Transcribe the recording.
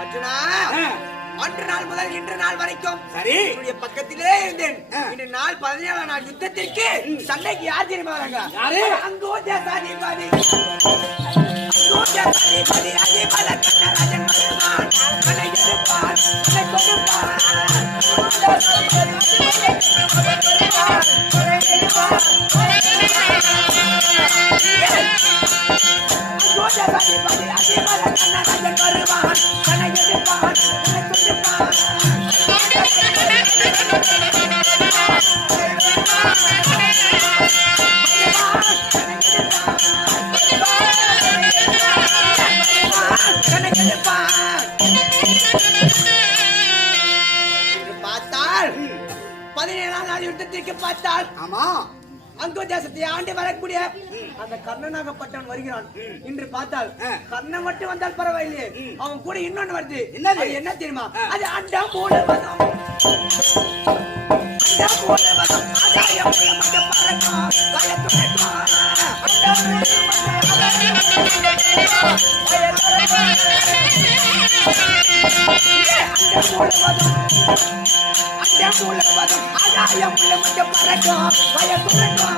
அர்ஜுனா, அன்று நாள் முதல் இன்று நாள் வரைக்கும் சரி என்னுடைய பக்கத்திலே இருந்தேன். இன்று நாள் 17 நாள் யுத்தத்திற்கு சண்டைக்கு யார் தெரியுமா வராங்க? யாரு? அங்கோஜாதிபதி அதிபல கண்ணராஜன் வருவான். கண்ணை எடுப்பான், கண்ணை கொடுப்பான். அங்கோஜாதிபதி அதிபல கண்ணராஜன் வருவான். கண்ணை எடுப்பான், கண்ணை கொடுப்பான். பார்த்தால் 17 நாள் யுத்தத்திற்கு பார்த்தால் ஆமா அங்கோ தேசத்தை ஆண்டு வரக்கூடிய அந்த கர்ணனாகப்பட்டவன் வருகிறான். இன்று பார்த்தால் கர்ணன் மட்டும் வந்தால் பரவாயில்லையே, அவன் கூட இன்னொன்னு வருது. என்னது? என்ன தெரியுமா? அது அண்டம் மூலவதம். அண்டம் மூலவதம் ஆகாயம் மூலமாக பறக்கும் கயத்துடைக்கும். அண்டம் மூலவதம் ஆகாயம் மூலமாக பறக்கும் கயத்துடைக்கும்.